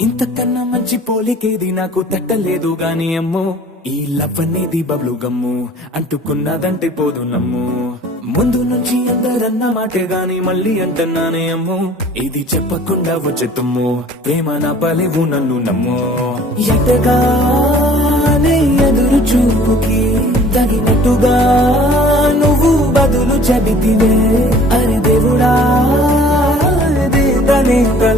ఇంతకన్నా మంచి పోలికేది నాకు తట్టలేదు గాని అమ్మో ఈ లవ్ అనేది బబ్లు గమ్ము అంటుకున్నదంటే పోదు నమ్ము ముందు నుంచి అందరన్న మాటే గాని మళ్ళీ అంటున్నానే అమ్ము ఇది చెప్పకుండా వచ్చే తుమ్ము ప్రేమ నా పలేవు నన్ను నమ్ము ఎటగానే ఎదురు చూపుకి తగినట్టుగా నువ్వు బదులు చెబితివే అరే దేవుడా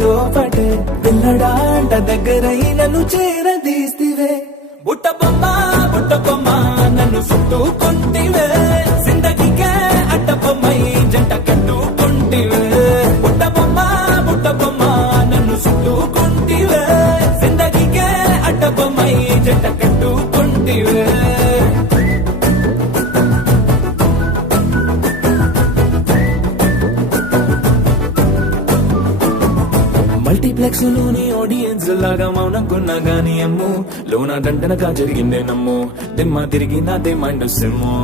లోపటే పిల్లడాంట దగ్గరై నన్ను చేరదీస్తివే బుట్ట బొమ్మ నన్ను చుట్టుకుంటివే జిందగీకే అడ్డ బొమ్మై జంట కట్టుకుంటివే బుట్ట బొమ్మ నన్ను చుట్టుకుంటివే జిందగీకే అడ్డ బొమ్మై జంట కట్టుకుంటివే మల్టీప్లెక్స్ లోని ఆడియన్స్ లాగా మౌనంకున్నా గానీ అమ్ము లోన దండనగా జరిగిందే నమ్ము దిమ్మ తిరిగి నాదే మైండ్ సిమ్ము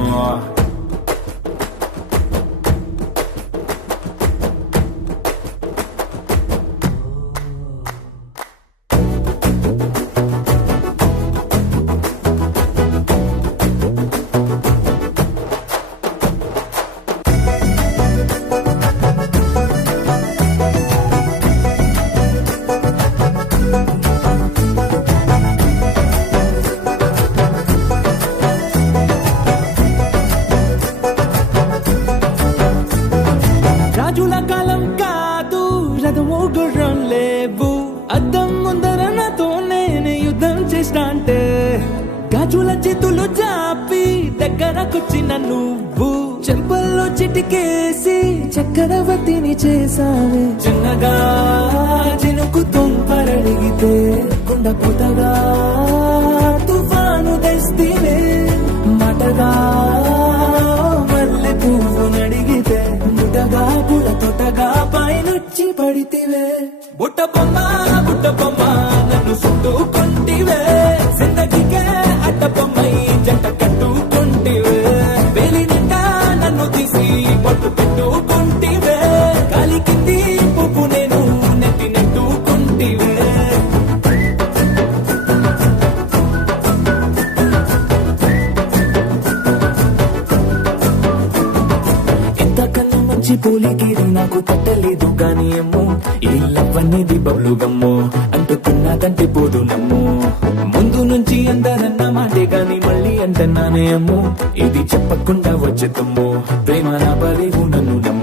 రాజుల కాలం కాదు రథమో గుర్రం లేవు అద్దం ముందర నాతో నేను యుద్ధం చేస్తా అంటే గాజుల చేతులు జాపి దగ్గరకొచ్చిన నువ్వు చెంపల్లో చిటికేసి చక్రవర్తిని చేసావే చిన్నగా చినుకు తుంపరడిగితే కుండపోతగా తుఫాను తెస్తేనే మాటగా మల్లె పువ్వు నడిగితే ముటగా పుల తొటగా పైనొచ్చి పడితివే బుట్ట బొమ్మ నన్ను చుట్టుకుంటివే జిందగీకే అడ్డ బొమ్మై జంట కట్టుకుంటివే వేలి నిండా నన్ను తీసి పట్టు పెట్టుకుంటివే కాలి కింది పువ్వు నేను నెత్తి నెట్టుకుంటివే పోలికేది నాకు తట్టలేదు గాని అమ్ము ఈ లవ్ అనేది బబ్లు గమ్ము అంటుకున్నదంటే పోదు నమ్ము ముందు నుంచి అందరన్న మాటే గాని మళ్ళీ అంటున్నానే అమ్ము ఇది చెప్పకుండా వచ్చే తుమ్ము ప్రేమ నా పలేవు నన్ను నమ్ము